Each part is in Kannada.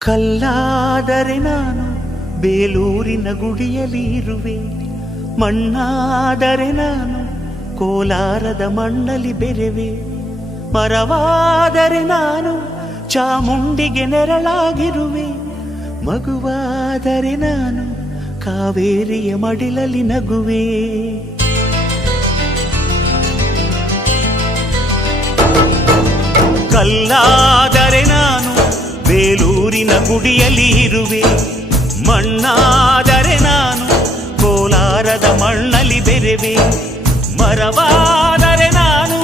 ಕಲ್ಲಾದರೆ ನಾನು ಬೇಲೂರಿನ ಗುಡಿಯಲ್ಲಿ ಇರುವೆ, ಮಣ್ಣಾದರೆ ನಾನು ಕೋಲಾರದ ಮಣ್ಣಲ್ಲಿ ಬೆರೆವೆ, ಮರವಾದರೆ ನಾನು ಚಾಮುಂಡಿಗೆ ನೆರಳಾಗಿರುವೆ, ಮಗುವಾದರೆ ನಾನು ಕಾವೇರಿಯ ಮಡಿಲಲ್ಲಿ ನಗುವೆ. ಕಲ್ಲಾದರೆ ನಾನು ಬೇಲೂರಿನ ಗುಡಿಯಲ್ಲಿ ಇರುವೆ, ಮಣ್ಣಾದರೆ ನಾನು ಕೋಲಾರದ ಮಣ್ಣಲ್ಲಿ ಬೆರೆವೆ, ಮರವಾದರೆ ನಾನು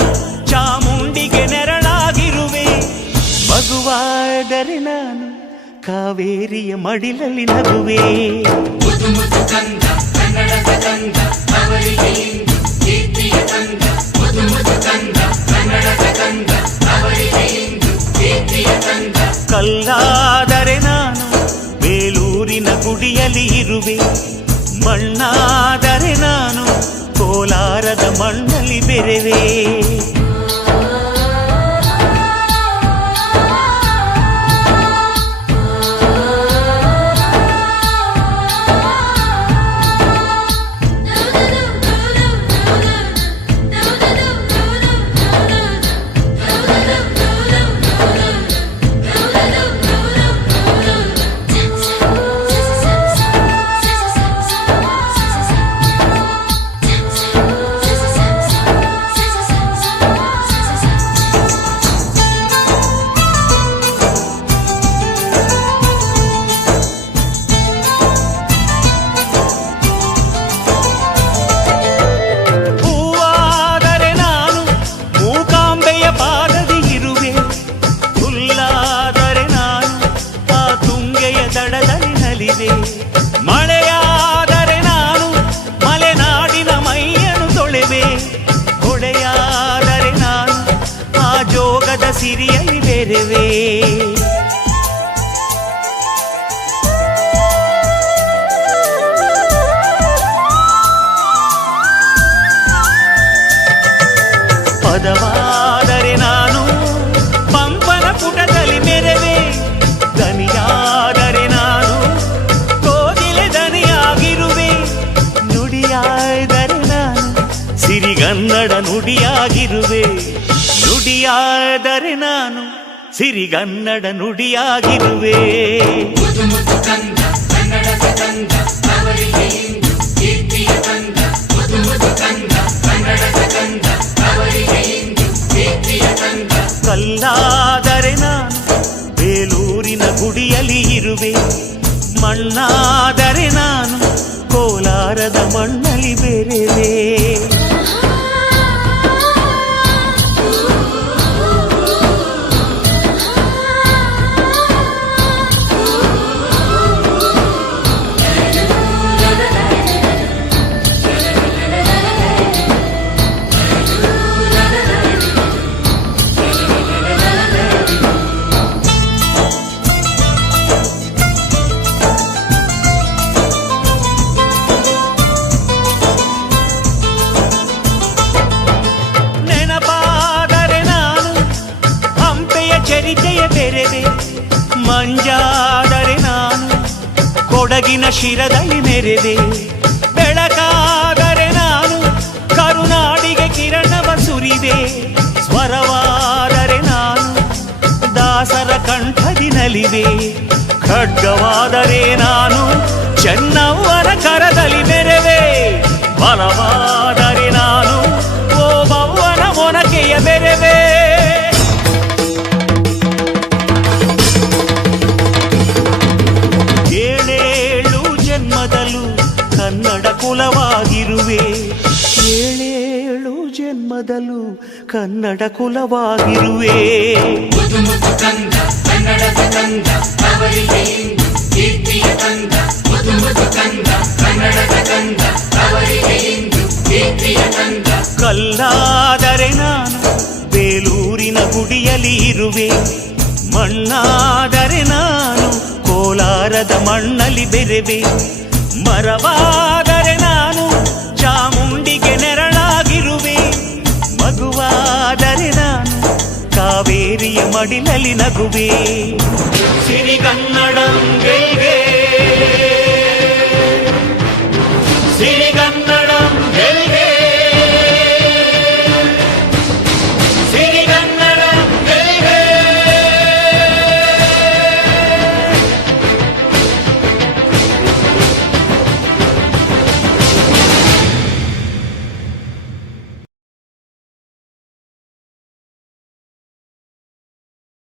ಚಾಮುಂಡಿಗೆ ನೆರಳಾಗಿರುವೆ, ಮಗುವಾದರೆ ನಾನು ಕಾವೇರಿಯ ಮಡಿಲಲ್ಲಿ ನಗುವೆ. ಕಲ್ಲಾದರೆ ನಾನು ಬೇಲೂರಿನ ಗುಡಿಯಲ್ಲಿ ಇರುವೆ, ಮಣ್ಣಾದರೆ ನಾನು ಕೋಲಾರದ ಮಣ್ಣಲ್ಲಿ ಬೆರೆವೆ. ಮಳೆಯಾದರೆ ನಾನು ಮಲೆನಾಡಿನ ಮೈಯನ್ನು ತೊಳೆವೆ, ಹೊಳೆಯಾದರೆ ನಾನು ಆ ಜೋಗದ ಸಿರಿಯಲ್ಲಿ ಬೆರೆವೆ. ಪದವಾದರೆ ನಾನು ಪಂಪನ ಪುಟದಲ್ಲಿ ಮೆರೆವೆ, ದನಿಯಾದರೆ ನಾನು ಸಿರಿಗನ್ನಡ ನುಡಿಯಾಗಿರುವೆ, ನುಡಿಯಾದರೆ ನಾನು ಸಿರಿಗನ್ನಡ ನುಡಿಯಾಗಿರುವೆ. ಕಲ್ಲಾದರೆ ನಾನು ಬೇಲೂರಿನ ಗುಡಿಯಲ್ಲಿ ಇರುವೆ, ಮಣ್ಣಾದರೆ ನಾನು ಕೋಲಾರದ ಮಣ್ಣಲ್ಲಿ ಬೆರೆವೆ. ಚರಿತೆಯ ಬೆರೆವೆ, ಮಂಜಾದರೆ ನಾನು ಕೊಡಗಿನ ಶಿರದಲ್ಲಿ ಮೆರೆವೆ, ಬೆಳಕಾದರೆ ನಾನು ಕರುನಾಡಿಗೆ ಕಿರಣವ ಸುರಿವೆ, ಸ್ವರವಾದರೆ ನಾನು ದಾಸರ ಕಂಠದಿ ನಲಿವೆ, ಖಡ್ಗವಾದರೆ ನಾನು ಚೆನ್ನವ್ವನ ಕರದಲ್ಲಿ ಮೆರೆವೆ, ಬಲವಾದರೆ ನಾನು ಓಬವ್ವನ ಮೊನಕೆಯ ಬೆರೆವೆ. ಕನ್ನಡ ಕುಲವಾಗಿರುವೆ, ಏಳೇಳು ಜನ್ಮದಲ್ಲೂ ಕನ್ನಡ ಕುಲವಾಗಿರುವೆ. ಕಲ್ಲಾದರೆ ನಾನು ಬೇಲೂರಿನ ಗುಡಿಯಲ್ಲಿ ಇರುವೆ, ಮಣ್ಣಾದರೆ ನಾನು ಕೋಲಾರದ ಮಣ್ಣಲ್ಲಿ ಬೆರೆವೆ, ಮರವಾದರೆ ನಾನು ಚಾಮುಂಡಿಗೆ ನೆರಳಾಗಿರುವೆ, ಮಗುವಾದರೆ ನಾನು ಕಾವೇರಿಯ ಮಡಿಲಲ್ಲಿ ನಗುವೆ. ಸಿರಿಗ ಸಿರಿಗನ್ನಡಂಗೆ ಸಿರಿಗನ್ನಡ